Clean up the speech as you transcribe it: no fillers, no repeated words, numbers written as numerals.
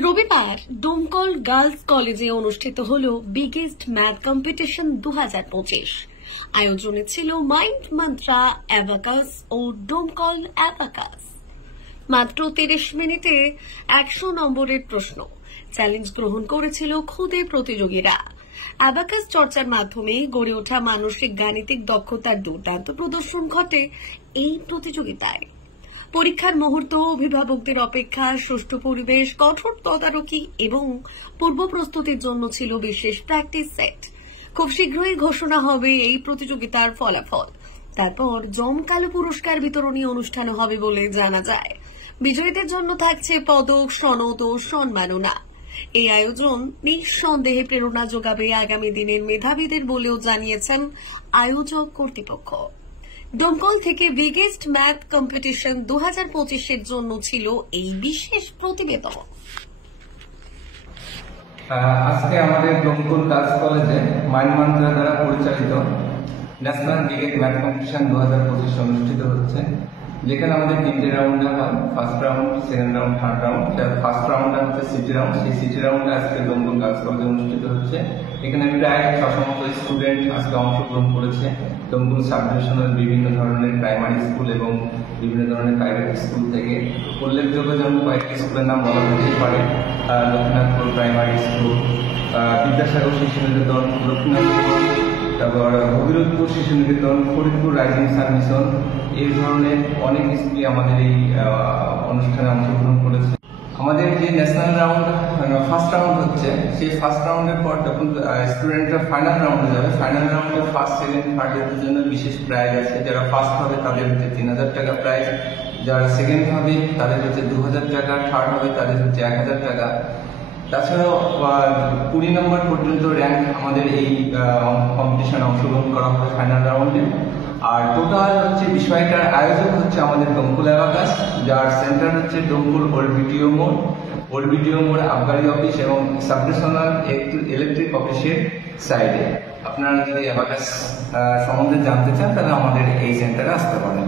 রবিবার ডোমকল গার্লস কলেজে অনুষ্ঠিত হল বিগেস্ট ম্যাথ কম্পিটিশন 2025। আয়োজনে ছিল মাইন্ড মন্ত্রা, অ্যাবাকাস ও ডোমকল অ্যাবাকাস। মাত্র 30 মিনিটে 100 নম্বরের প্রশ্ন চ্যালেঞ্জ গ্রহণ করেছিল খুদে প্রতিযোগীরা। অ্যাবাকাস চর্চার মাধ্যমে গড়ে ওঠা মানসিক গাণিতিক দক্ষতার দুর্দান্ত প্রদর্শন ঘটে এই প্রতিযোগিতায়। পরীক্ষার মুহূর্ত, অভিভাবকদের অপেক্ষা, সুষ্ঠু পরিবেশ, কঠোর তদারকি এবং পূর্ব প্রস্তুতির জন্য ছিল বিশেষ প্র্যাকটিস সেট। খুব শীঘ্রই ঘোষণা হবে এই প্রতিযোগিতার ফলাফল। তারপর জমকালো পুরস্কার বিতরণী অনুষ্ঠান হবে বলে জানা যায়। বিজয়ীদের জন্য থাকছে পদক, সনদ ও সম্মাননা। এই আয়োজন নিঃসন্দেহে প্রেরণা যোগাবে আগামী দিনের মেধাবীদের বলেও জানিয়েছেন আয়োজক কর্তৃপক্ষ। ডোমকল থেকে বিগেস্ট ম্যাথ কম্পিটিশন 2025-এর জন্য ছিল এই বিশেষ প্রতিবেদন। আজকে আমাদের ডোমকল গার্লস কলেজে মাইন্ড মন্ত্রা দ্বারা পরিচালিত ন্যাশনাল বিগেস্ট ম্যাথ কম্পিটিশন 2025 অনুষ্ঠিত হচ্ছে, যেখানে আমাদের 3টে রাউন্ডে হয়। First round, second round, third round. First রাউন্ডটা হচ্ছে সিটি রাউন্ড। সেই সিটি রাউন্ডে আজকে ডোমকল গার্লস কলেজে অনুষ্ঠিত হচ্ছে। এখানে প্রায় 600 মতো স্টুডেন্ট আজকে অংশগ্রহণ করেছে। ডোমকল সাব ডিভিশনাল বিভিন্ন ধরনের প্রাইমারি স্কুল এবং বিভিন্ন ধরনের প্রাইভেট স্কুল থেকে। উল্লেখযোগ্য যেমন কয়েকটি স্কুলের নাম বলা যেতেই পারে: লক্ষ্মীনাথপুর প্রাইমারি স্কুল, বিদ্যাসাগর শিশু নিকেতন, লক্ষ্মীনাথপুর, তারপর ভগীরথপুর শিশু নিকেতন, ফরিদপুর রাইজিং সান মিশন। এই ধরনের অনেক স্কুলই আমাদের এই অনুষ্ঠানে অংশগ্রহণ করেছে। আমাদের যে ন্যাশনাল রাউন্ড ফার্স্ট রাউন্ড হচ্ছে, সেই ফার্স্ট রাউন্ডের পর যখন স্টুডেন্টরা ফাইনাল রাউন্ডে যাবে, ফাইনাল রাউন্ডে ফার্স্ট, সেকেন্ড, থার্ডের জন্য বিশেষ প্রাইজ আছে। যারা ফার্স্ট হবে তাদের হচ্ছে 3000 টাকা প্রাইজ, যারা সেকেন্ড হবে তাদের হচ্ছে 2000 টাকা, থার্ড হবে তাদের হচ্ছে 1000 টাকা। তাছাড়াও 20 নম্বর পর্যন্ত র্যাঙ্ক আমাদের এই কম্পিটিশনে অংশগ্রহণ করা হবে ফাইনাল রাউন্ডে। আর টোটাল হচ্ছে বিষয়টার আয়োজক হচ্ছে আমাদের ডোমকল অ্যাবাকাস, যার সেন্টার হচ্ছে ডোমকল ওল্ড বিটিও মোড়, ওল্ড বিটিও মোড় আবগারি অফিস এবং সাব ডিভিশনাল ইলেকট্রিক অফিসের সাইডে। আপনারা যদি অ্যাবাকাস সম্বন্ধে জানতে চান তাহলে আমাদের এই সেন্টারে আসতে পারেন।